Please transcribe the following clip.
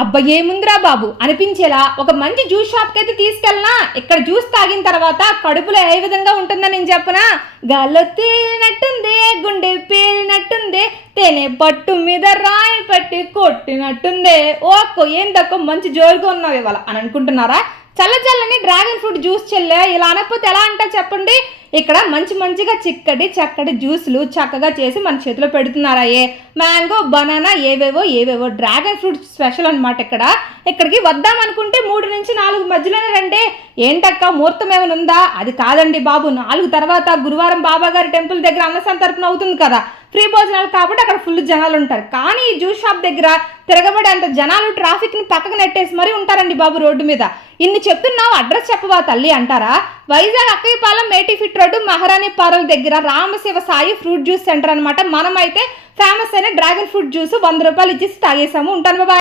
అబ్బా ఏముందిరా బాబు అనిపించేలా ఒక మంచి జ్యూస్ షాప్కి అయితే తీసుకెళ్ళనా. ఇక్కడ జ్యూస్ తాగిన తర్వాత కడుపులో ఏ విధంగా ఉంటుందని నేను చెప్పనా. గాల్లో తేలినట్టుంది, గుండె పేలినట్టుంది, తేనె పట్టు మీద రాయి పట్టి కొట్టినట్టుంది. ఓక్కో ఏందక్కో మంచి జోరుగా ఉన్నావు ఇవాళ అని అనుకుంటున్నారా. చల్ల చల్లని డ్రాగన్ ఫ్రూట్ జ్యూస్ చెల్లె ఇలా అనకపోతే ఎలా అంటారు చెప్పండి. ఇక్కడ మంచిగా చక్కటి జ్యూసులు చక్కగా చేసి మన చేతిలో పెడుతున్నారాయే. మ్యాంగో, బనానా, ఏవేవో డ్రాగన్ ఫ్రూట్ స్పెషల్ అనమాట. ఇక్కడికి వద్దామనుకుంటే 3 నుంచి 4 మధ్యలోనే రండి. ఏంటక్క ముహూర్తం ఏమైనా ఉందా? అది కాదండి బాబు, 4 తర్వాత గురువారం బాబాగారి టెంపుల్ దగ్గర అన్న సంతర్పణ అవుతుంది కదా, ఫ్రీ భోజనాలు కాబట్టి అక్కడ ఫుల్ జనాలు ఉంటారు. కానీ ఈ జ్యూస్ షాప్ దగ్గర తిరగబడే అంత జనాలు ట్రాఫిక్ని పక్కకు నెట్టేసి మరీ ఉంటారండి బాబు రోడ్డు మీద. ఇన్ని చెప్తున్నావు అడ్రస్ చెప్పవా తల్లి అంటారా. వైజాగ్ అక్కయ్యపాలెం మేటిఫిట్ రోడ్డు మహారాణి పార్ల దగ్గర రామశివ సాయి ఫ్రూట్ జ్యూస్ సెంటర్ అనమాట. మనమైతే ఫేమస్ అయిన డ్రాగన్ ఫ్రూట్ జ్యూస్ 100 రూపాయలు ఇచ్చేసి తాగేసాము. ఉంటాను బాబా.